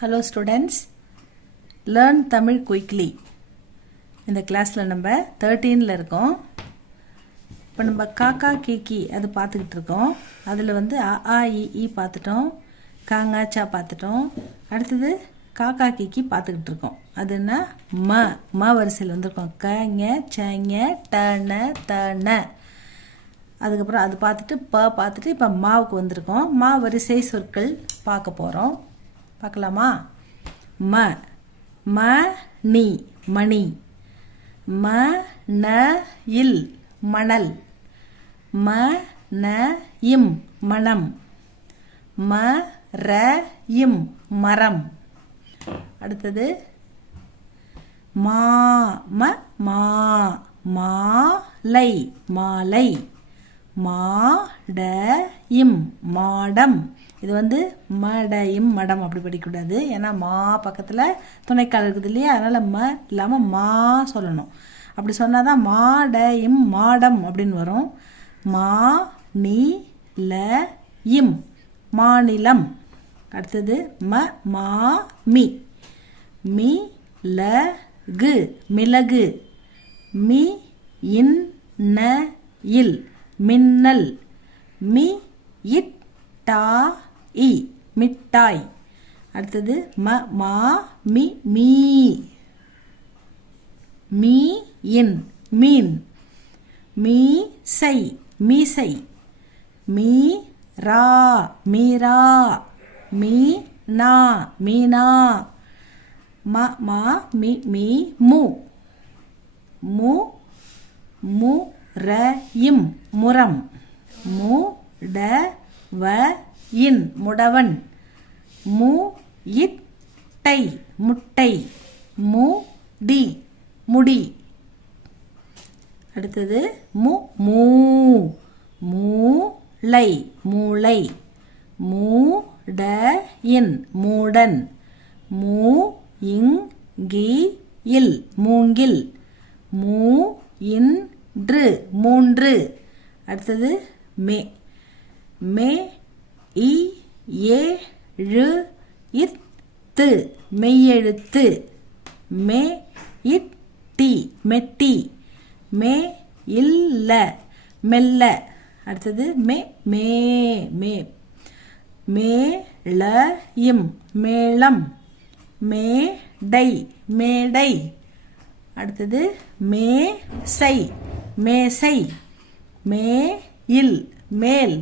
Hello students, learn Tamil quickly. இந்த கிளாஸ்ல நம்ம 13ல இருக்கோம். இப்போ நம்ம காக்கா கீக்கி அது பார்த்துக்கிட்டு இருக்கோம். அதில் வந்து அ ஆ இ ஈ பார்த்துட்டோம், காங்காச்சா பார்த்துட்டோம். அடுத்தது காக்கா கீக்கி பார்த்துக்கிட்டு இருக்கோம். அதுன்னா ம வரிசையில் வந்திருக்கோம். கங்க சங்க டன தன. அதுக்கப்புறம் அது பார்த்துட்டு பார்த்துட்டு இப்போ மாவுக்கு வந்திருக்கோம். மா வரிசை சொற்கள் பார்க்க போகிறோம். பார்க்கலாமா? மணி மணி, மணல் மணல், மணம் மனம், மரம் மரம். அடுத்தது மாலை மாலை, மாடம் மாடம். இது வந்து மடையும் மடம் அப்படி படிக்கக்கூடாது. ஏன்னா மா பக்கத்தில் துணைக்கால் இருக்குது இல்லையா, அதனால் ம இல்லாமல் மா சொல்லணும். அப்படி சொன்னால் தான் மாடையும் மாடம் அப்படின்னு வரும். மாநிலம் மாநிலம். அடுத்தது மி மிளகு மிளகு, இல் மின்னல், மிட்டாய். அடுத்தது மீன் மீன், மீசை மீசை, மீரா மீரா, மீனா மீனா, முறையும் முரம், முடவன், முட்டை முட்டை, முடி. அடுத்தது மூளை மூளை, மூடன் மூடன், மூங்கில் மூங்கில், மூன்று. அடுத்தது மெய்யெழுத்து, மெட்டி, இல்ல மெல்ல. அடுத்தது மேளம் மேளம், மேடை மேடை. அடுத்தது மேசை மேசை, மேல் மேல்.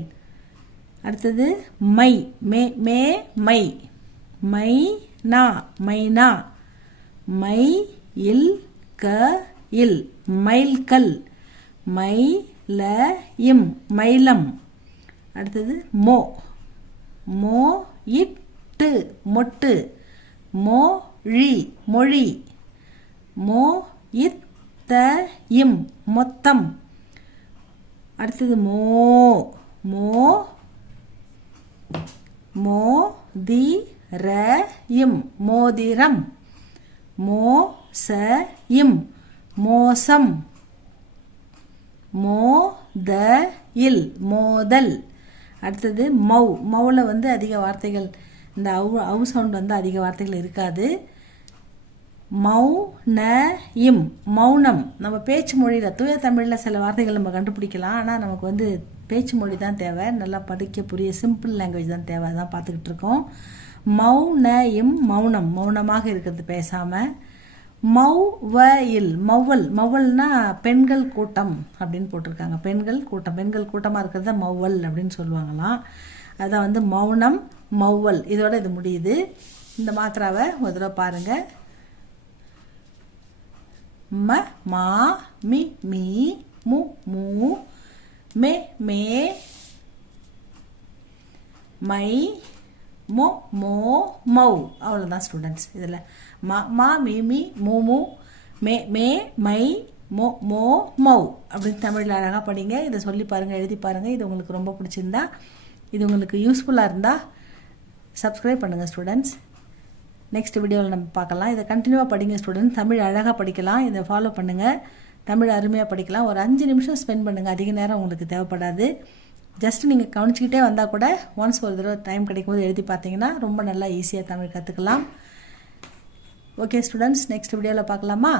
அடுத்தது மை மைனா மைனா, மயில்கல் மயில்கல், மயிலம். அடுத்தது மொட்டு, மொழி, மொத்தம். அடுத்தது மோதிரம், மோசம், மோதல். அடுத்தது மவுல வந்து அதிக வார்த்தைகள், இந்த அவு சவுண்ட் வந்து அதிக வார்த்தைகள் இருக்காது. மௌனம். நம்ம பேச்சு மொழியில் தூய தமிழில் சில வார்த்தைகள் நம்ம கண்டுபிடிக்கலாம். ஆனால் நமக்கு வந்து பேச்சு மொழி தான் தேவை, நல்லா படிக்க புரிய சிம்பிள் லாங்குவேஜ் தான் தேவை. அதான் பார்த்துக்கிட்டு இருக்கோம். மௌனம் மௌனமாக இருக்கிறது பேசாமல். மௌவல்னா பெண்கள் கூட்டம் அப்படின்னு போட்டிருக்காங்க. பெண்கள் கூட்டமாக இருக்கிறது தான் மௌவல் அப்படின்னு சொல்லுவாங்களாம். அதான் வந்து மௌனம் மௌவல். இதோட இது முடியுது. இந்த மாத்திராவை ஒரு தடவை பாருங்கள். மா மி மு மே மை மௌ. அவ்வளோதான் ஸ்டூடெண்ட்ஸ். இதில் மா மி மு மே மை மௌ அப்படின்னு தமிழில் அழகாக படிங்க. இதை சொல்லி பாருங்கள், எழுதி பாருங்கள். இது உங்களுக்கு ரொம்ப பிடிச்சிருந்தா, இது உங்களுக்கு யூஸ்ஃபுல்லாக இருந்தால் சப்ஸ்கிரைப் பண்ணுங்கள் ஸ்டூடெண்ட்ஸ். நெக்ஸ்ட் வீடியோவில் நம்ம பார்க்கலாம். இதை கண்டினியூவாக படிங்க ஸ்டூடெண்ட்ஸ். தமிழ் அழகாக படிக்கலாம். இதை ஃபாலோ பண்ணுங்கள். தமிழ் அருமையாக படிக்கலாம். ஒரு 5 நிமிஷம் ஸ்பெண்ட் பண்ணுங்கள். அதிக நேரம் உங்களுக்கு தேவைப்படாது. ஜஸ்ட் நீங்கள் கவனிச்சிக்கிட்டே வந்தால் கூட ஒன்ஸ் ஒரு தடவை டைம் கிடைக்கும்போது எழுதி பார்த்தீங்கன்னா ரொம்ப நல்லா ஈஸியாக தமிழ் கற்றுக்கலாம். ஓகே ஸ்டூடெண்ட்ஸ், நெக்ஸ்ட் வீடியோவில் பார்க்கலாமா?